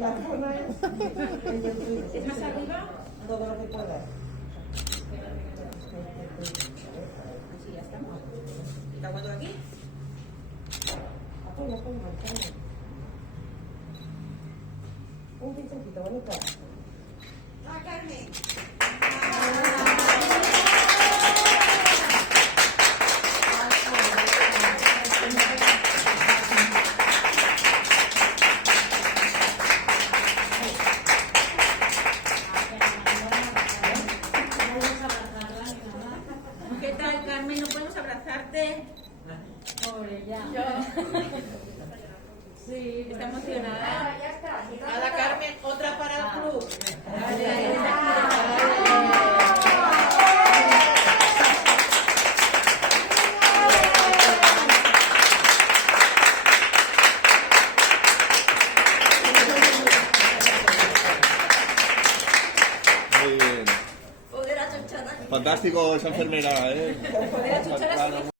La zona ¿Es más arriba? todo lo que puedas. Sí, ya estamos. ¿Te aguanto aquí? Apoya, apoya. Un pincelito, bonito. ¡Ah, Carmen! ¿Qué tal, Carmen? ¿No podemos abrazarte? Pobre ya. Sí. ¿Está emocionada? Ya está. Nada, Carmen, otra para el club. Muy bien. Fantástico esa enfermera, ¿eh? Poder achuchar así.